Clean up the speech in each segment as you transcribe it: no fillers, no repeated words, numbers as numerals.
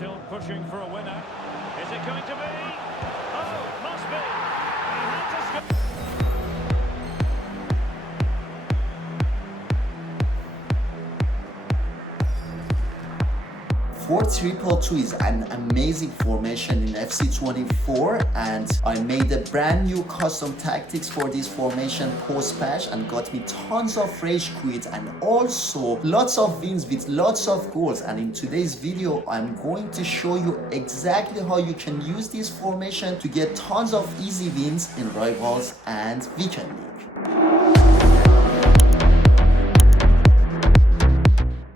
still pushing for a winner. Is it going to be? Oh, must be. He had to score. 4-3-2 is an amazing formation in FC24, and I made a brand new custom tactics for this formation post-patch and got me tons of rage quits and also lots of wins with lots of goals. And in today's video I'm going to show you exactly how you can use this formation to get tons of easy wins in Rivals and Weekend League.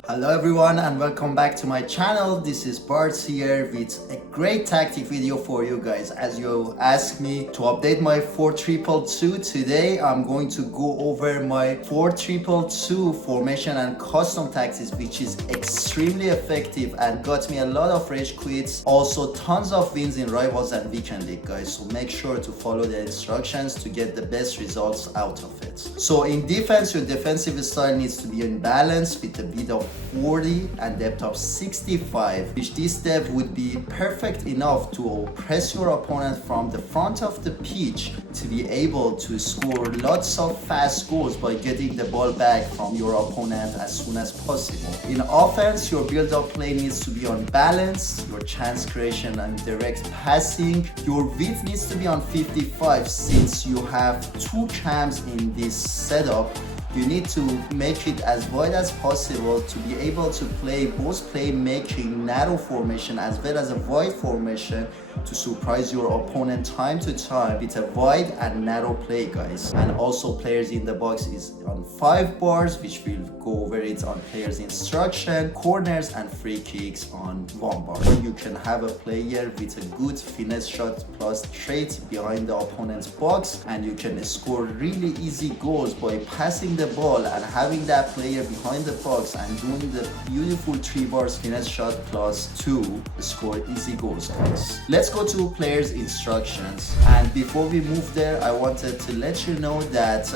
Hello everyone and welcome back to my channel. This is Bards here with a great tactic video for you guys. As you asked me to update my 4-3-2, today I'm going to go over my 4-3-2 formation and custom tactics, which is extremely effective and got me a lot of rage quits, also tons of wins in Rivals and Weekend League, guys. So make sure to follow the instructions to get the best results out of it. So in defense, your defensive style needs to be in balance with a width of 40 and depth of 65, which this depth would be perfect enough to press your opponent from the front of the pitch to be able to score lots of fast goals by getting the ball back from your opponent as soon as possible. In offense, your build-up play needs to be on balance, your chance creation and direct passing. Your width needs to be on 55 since you have two cams in this setup. You need to make it as wide as possible to be able to play both playmaking narrow formation as well as a wide formation to surprise your opponent time to time with a wide and narrow play, guys. And also players in the box is on 5 bars, which we'll go over it on players instruction, corners and free kicks on 1 bar. You can have a player with a good finesse shot plus trait behind the opponent's box, and you can score really easy goals by passing the ball and having that player behind the box and doing the beautiful 3 bars finesse shot plus 2 score easy goals, guys. Let's go to players instructions, and before we move there I wanted to let you know that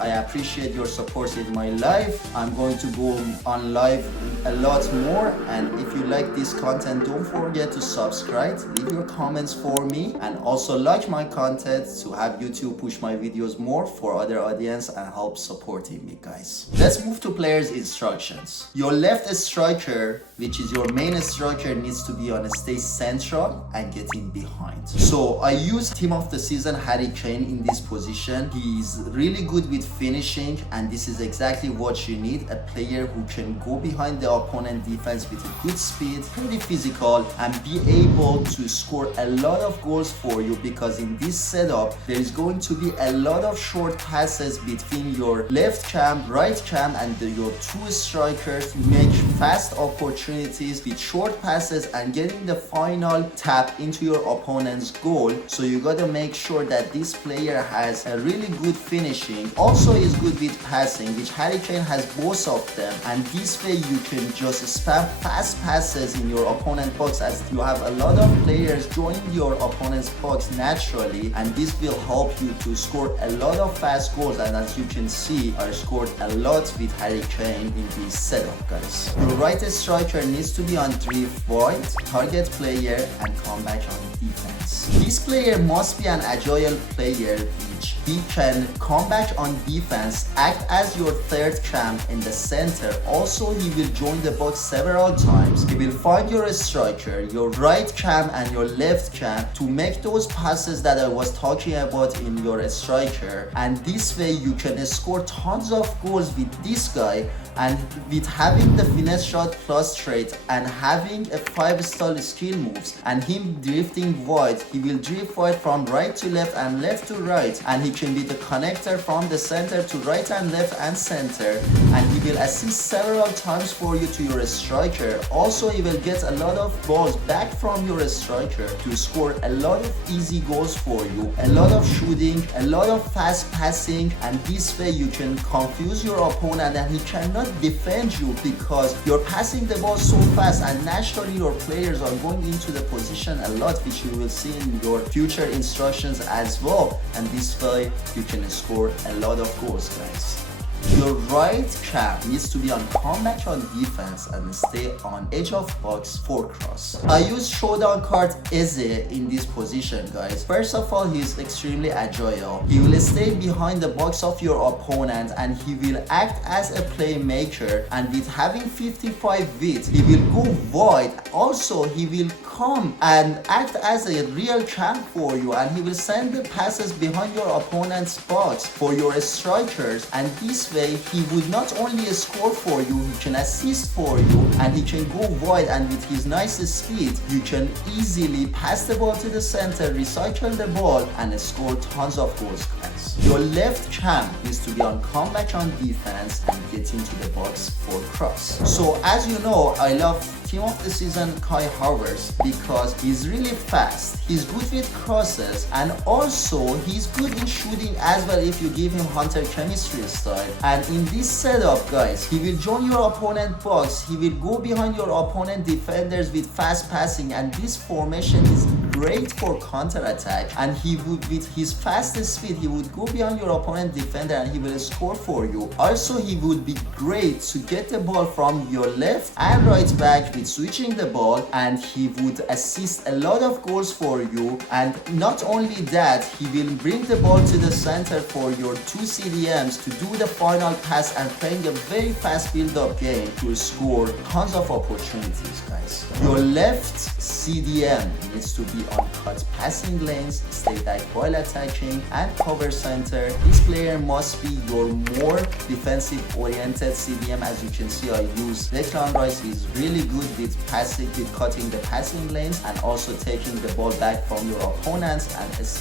I appreciate your support in my live. I'm going to go on live a lot more, and if you like this content, don't forget to subscribe, leave your comments for me, and also like my content to have YouTube push my videos more for other audience and help supporting me, guys. Let's move to players instructions. Your left striker, which is your main striker, needs to be on a stay central and getting behind. So I use team of the season Harry Kane in this position. He's really good with finishing, and this is exactly what you need, a player who can go behind the opponent defense with a good speed, pretty physical, and be able to score a lot of goals for you, because in this setup there is going to be a lot of short passes between your left cam, right cam, and your two strikers to make fast opportunities with short passes and getting the final tap into your opponent's goal. So you gotta make sure that this player has a really good finishing, also is good with passing, which Harry Kane has both of them, and this way you can just spam fast passes in your opponent box, as you have a lot of players joining your opponent's box naturally, and this will help you to score a lot of fast goals. And as you can see, I scored a lot with Harry Kane in this setup, guys. Your right striker needs to be on drift wide, target player, and come back on defense. This player must be an agile player, which he can come back on defense, act as your third cam in the center. Also, he will join the box several times. He will find your striker, your right cam and your left cam to make those passes that I was talking about in your striker, and this way you can score tons of goals with this guy. And with having the finesse shot plus trait and having a 5-star skill moves and him drifting wide, he will drift wide from right to left and left to right, and he can be the connector from the center to right and left and center, and he will assist several times for you to your striker. Also, he will get a lot of balls back from your striker to score a lot of easy goals for you, a lot of shooting, a lot of fast passing, and this way you can confuse your opponent and he cannot defend you because you're passing the ball so fast, and naturally your players are going into the position a lot, which you will see in your future instructions as well, and this way you can score a lot of goals, guys. Your right cam needs to be on comeback on defense and stay on edge of box for cross. I use showdown card Eze in this position, guys. First of all, he is extremely agile. He will stay behind the box of your opponent and he will act as a playmaker, and with having 55 width, he will go wide. Also, he will come and act as a real champ for you, and he will send the passes behind your opponent's box for your strikers, and this way he would not only score for you, he can assist for you, and he can go wide, and with his nice speed you can easily pass the ball to the center, recycle the ball, and score tons of goals, guys. Your left champ needs to be on comeback on defense and get into the box for cross. So as you know, I love team of the season Kai Havertz because he's really fast, he's good with crosses, and also he's good in shooting as well if you give him Hunter chemistry style. And in this setup, guys, he will join your opponent box, he will go behind your opponent defenders with fast passing, and this formation is great for counter attack, and he would, with his fast speed, he would go behind your opponent defender and he will score for you. Also, he would be great to get the ball from your left and right back with switching the ball, and he would assist a lot of goals for you. And not only that, he will bring the ball to the center for your two CDMs to do the final pass and playing a very fast build-up game to score tons of opportunities, guys. Your left CDM needs to be on cut passing lanes, stay back while attacking, and cover center. This player must be your more defensive oriented CDM. As you can see, I use Declan Rice. He's really good with passing, with cutting the passing lanes and also taking the ball back from your opponents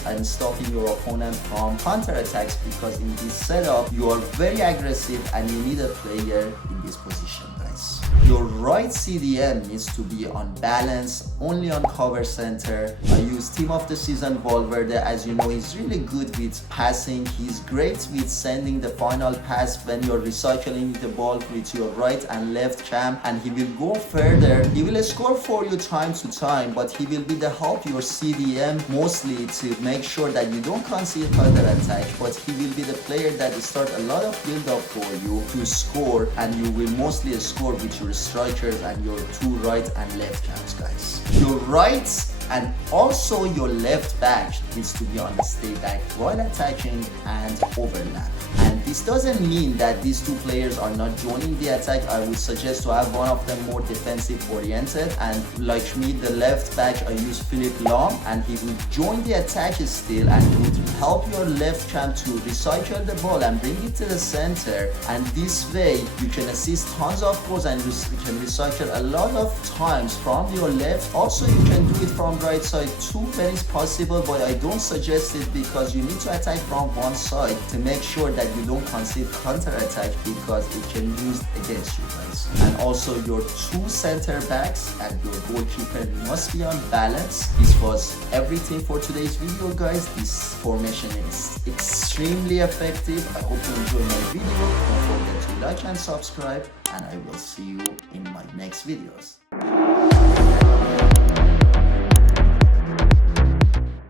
and stopping your opponent from counter attacks, because in this setup you are very aggressive and you need a player in this position, guys. Your right CDM needs to be on balance, only on cover center. I use team of the season Valverde. As you know, he's really good with passing. He's great with sending the final pass when you're recycling the ball with your right and left cam, and he will go further. He will score for you time to time, but he will be the help your CDM mostly to make sure that you don't concede counter attack, but he will be the player that will start a lot of build up for you to score, and you will mostly score with your strikers and your two right and left cams, guys. Your right and also your left back needs to be on the stay back while attacking and overlap. And this doesn't mean that these two players are not joining the attack. I would suggest to have one of them more defensive oriented, and like me, the left back, I use Philip Lahm, and he will join the attack still and would help your left cam to recycle the ball and bring it to the center, and this way you can assist tons of goals and you can recycle a lot of times from your left. Also, you can do it from right side too when it's possible, but I don't suggest it because you need to attack from one side to make sure that you don't concede counter attack, because it can be used against you, guys. And also your two center backs and your goalkeeper must be on balance. This was everything for today's video, guys. This formation is extremely effective. I hope you enjoyed my video. Don't forget to like and subscribe, and I will see you in my next videos.